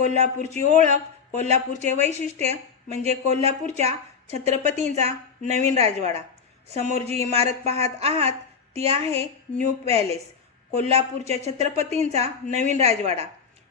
कोल्हापूरची ओळख कोल्हापूरचे वैशिष्ट्य म्हणजे कोल्हापूरच्या छत्रपतींचा नवीन राजवाडा. समोर जी इमारत पाहत आहात ती आहे न्यू पॅलेस कोल्हापूरच्या छत्रपतींचा नवीन राजवाडा.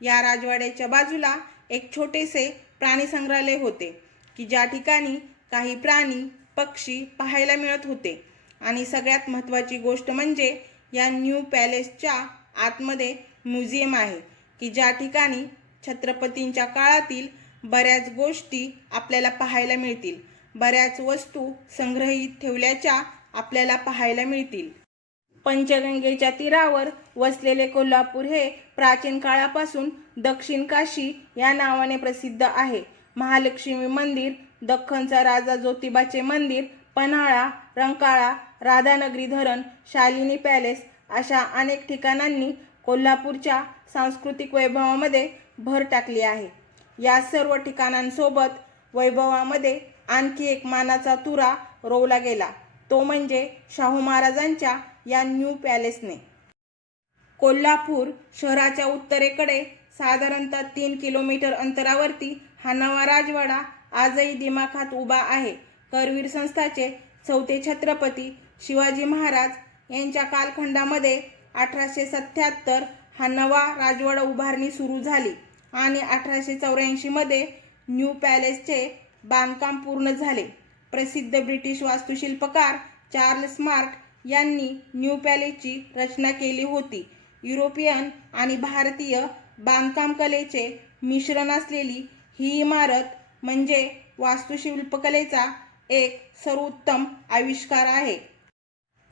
या राजवाड्याच्या बाजूला एक छोटेसे प्राणी संग्रहालय होते की ज्या ठिकाणी काही प्राणी पक्षी पाहायला मिळत होते. आणि सगळ्यात महत्त्वाची गोष्ट म्हणजे या न्यू पॅलेसच्या आतमध्ये म्युझियम आहे की ज्या ठिकाणी छत्रपतींच्या काळातील बऱ्याच गोष्टी आपल्याला पाहायला मिळतील. बऱ्याच वस्तू संग्रहित ठेवल्याच्या आपल्याला पाहायला मिळतील. पंचगंगेच्या तीरावर वसलेले कोल्हापूर हे प्राचीन काळापासून दक्षिण काशी या नावाने प्रसिद्ध आहे. महालक्ष्मी मंदिर दख्खनचा राजा ज्योतिबाचे मंदिर पन्हाळा रंकाळा राधानगरी धरण शालिनी पॅलेस अशा अनेक ठिकाणांनी कोल्हापूरच्या सांस्कृतिक वैभवामध्ये भर टाकली आहे. या सर्व ठिकाणांसोबत वैभवामध्ये आणखी एक मानाचा तुरा रोवला गेला. तो म्हणजे शाहू महाराजांच्या या न्यू पॅलेसने. कोल्हापूर शहराच्या उत्तरेकडे साधारणतः तीन किलोमीटर अंतरावरती हा नवा राजवाडा आजही दिमाखात उभा आहे. करवीर संस्थाचे चौथे छत्रपती शिवाजी महाराज यांच्या कालखंडामध्ये अठराशे सत्याहत्तर हा नवा राजवाडा उभारणी सुरू झाली. आणि अठराशे चौऱ्याऐंशीमध्ये न्यू पॅलेसचे बांधकाम पूर्ण झाले. प्रसिद्ध ब्रिटिश वास्तुशिल्पकार चार्ल्स मार्क यांनी न्यू पॅलेसची रचना केली होती. युरोपियन आणि भारतीय बांधकाम कलेचे मिश्रण असलेली ही इमारत म्हणजे वास्तुशिल्पकलेचा एक सर्वोत्तम आविष्कार आहे.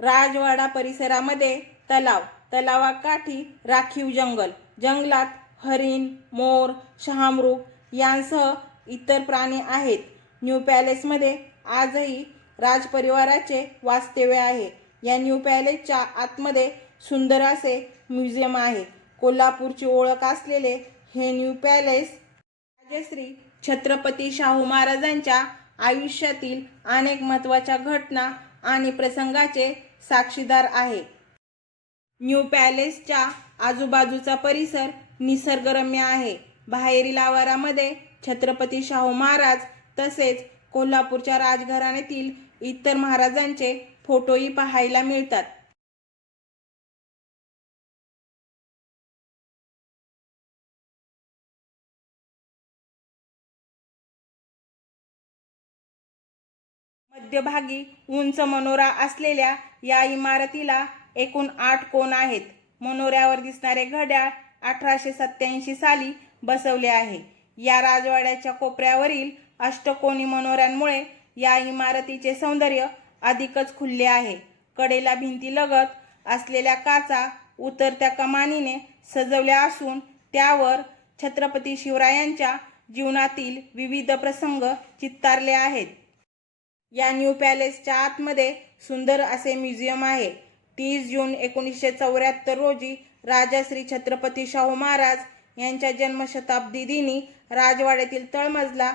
राजवाडा परिसरामध्ये तलाव. तलावाकाठी राखीव जंगल. जंगलात हरिण मोर शहामृग यांसह इतर प्राणी आहेत. न्यू पॅलेसमध्ये आजही राजपरिवाराचे वास्तव्य आहे. या न्यू पॅलेसच्या आतमध्ये सुंदर असे म्युझियम आहे. कोल्हापूरची ओळख असलेले हे न्यू पॅलेस राजश्री छत्रपती शाहू महाराजांच्या आयुष्यातील अनेक महत्त्वाच्या घटना आणि प्रसंगाचे साक्षीदार आहे. न्यू पॅलेसच्या आजूबाजूचा परिसर निसर्गरम्य आहे. बाहेरील आवारामध्ये छत्रपती शाहू महाराज तसेच कोल्हापूरच्या राजघराण्यातील इतर महाराजांचे फोटोही पाहायला मिळतात. मध्यभागी उंच मनोरा असलेल्या या इमारतीला एकूण आठ कोण आहेत? मनोऱ्यावर दिसणारे घड्याळ अठराशे सत्याऐंशी साली बसवले आहे. या राजवाड्याच्या कोपऱ्यावरील अष्टकोनी मनोऱ्यांमुळे या इमारतीचे सौंदर्य अधिकच खुलले आहे. कडेला भिंतीलगत असलेल्या काचा उतरत्या कमानीने सजवल्या असून त्यावर छत्रपती शिवरायांच्या जीवनातील विविध प्रसंग चित्तारले आहेत. या न्यू पॅलेसच्या आतमध्ये सुंदर असे म्युझियम आहे. तीस जून एकोणीसशे चौऱ्याहत्तर रोजी राजा श्री छत्रपती शाहू महाराज यांच्या जन्मशताब्दी दिनी राजवाड्यातील तळमजला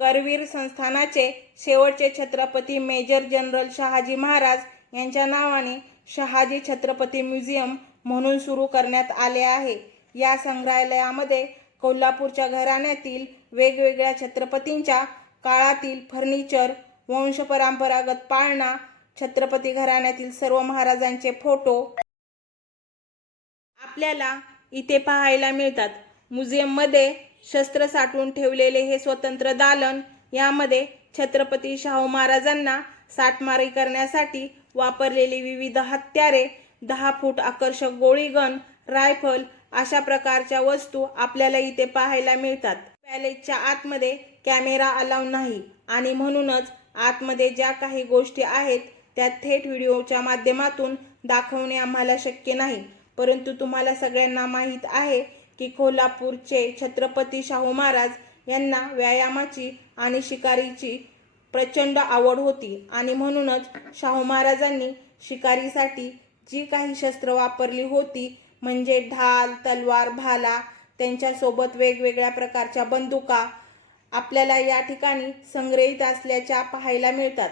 करवीर संस्थानाचे शेवटचे छत्रपती मेजर जनरल शहाजी महाराज यांच्या नावाने शहाजी छत्रपती म्युझियम म्हणून सुरू करण्यात आले आहे. या संग्रहालयामध्ये कोल्हापूरच्या घराण्यातील वेगवेगळ्या छत्रपतींच्या काळातील फर्निचर वंशपरंपरागत पाळणा छत्रपती घराण्यातील सर्व महाराजांचे फोटो आपल्याला इथे पाहायला मिळतात. म्युझियममध्ये शस्त्र साठवून ठेवलेले हे स्वतंत्र दालन यामध्ये छत्रपती शाहू महाराजांना साठमारी करण्यासाठी वापरलेली विविध हत्यारे दहा फूट आकर्षक गोळीगन रायफल अशा प्रकारच्या वस्तू आपल्याला इथे पाहायला मिळतात. पॅलेसच्या आतमध्ये कॅमेरा अलाव नाही आणि म्हणूनच आतमध्ये ज्या काही गोष्टी आहेत त्या थेट व्हिडिओच्या माध्यमातून दाखवणे आम्हाला शक्य नाही. परंतु तुम्हाला सगळ्यांना माहीत आहे की कोल्हापूरचे छत्रपती शाहू महाराज यांना व्यायामाची आणि शिकारीची प्रचंड आवड होती आणि म्हणूनच शाहू महाराजांनी शिकारीसाठी जी काही शस्त्र वापरली होती म्हणजे ढाल तलवार भाला त्यांच्यासोबत वेगवेगळ्या प्रकारच्या बंदुका आपल्याला या ठिकाणी संग्रहित असल्याच्या पाहायला मिळतात.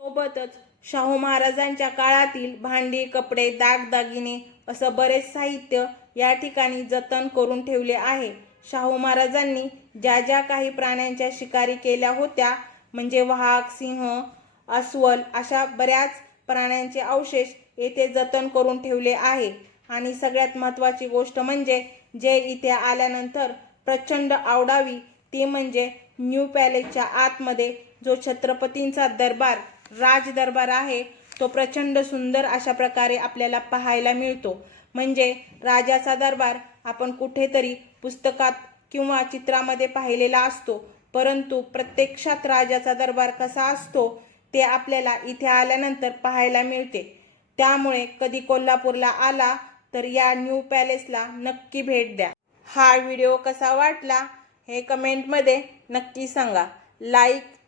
सोबतच शाहू महाराजांच्या काळातील भांडी कपडे दागदागिने असं बरेच साहित्य या ठिकाणी जतन करून ठेवले आहे. शाहू महाराजांनी ज्या ज्या काही प्राण्यांच्या शिकारी केल्या होत्या म्हणजे वाघ सिंह अस्वल अशा बऱ्याच प्राण्यांचे अवशेष येथे जतन करून ठेवले आहे. आणि सगळ्यात महत्त्वाची गोष्ट म्हणजे जे इथे आल्यानंतर प्रचंड आवडावी ती म्हणजे न्यू पॅलेसच्या आतमध्ये जो छत्रपतींचा दरबार राज दरबार आहे तो प्रचंड सुंदर अशा प्रकारे आपल्याला पाहायला मिळतो. म्हणजे राजाचा दरबार आपण कुठेतरी पुस्तकात किंवा चित्रामध्ये पाहिलेला असतो. परंतु प्रत्यक्षात राजाचा दरबार कसा असतो ते आपल्याला इथे आल्यानंतर पाहायला मिळते. त्यामुळे कधी कोल्हापूरला आला तर या न्यू पॅलेसला नक्की भेट द्या. हा व्हिडिओ कसा वाटला हे कमेंटमध्ये नक्की सांगा. लाईक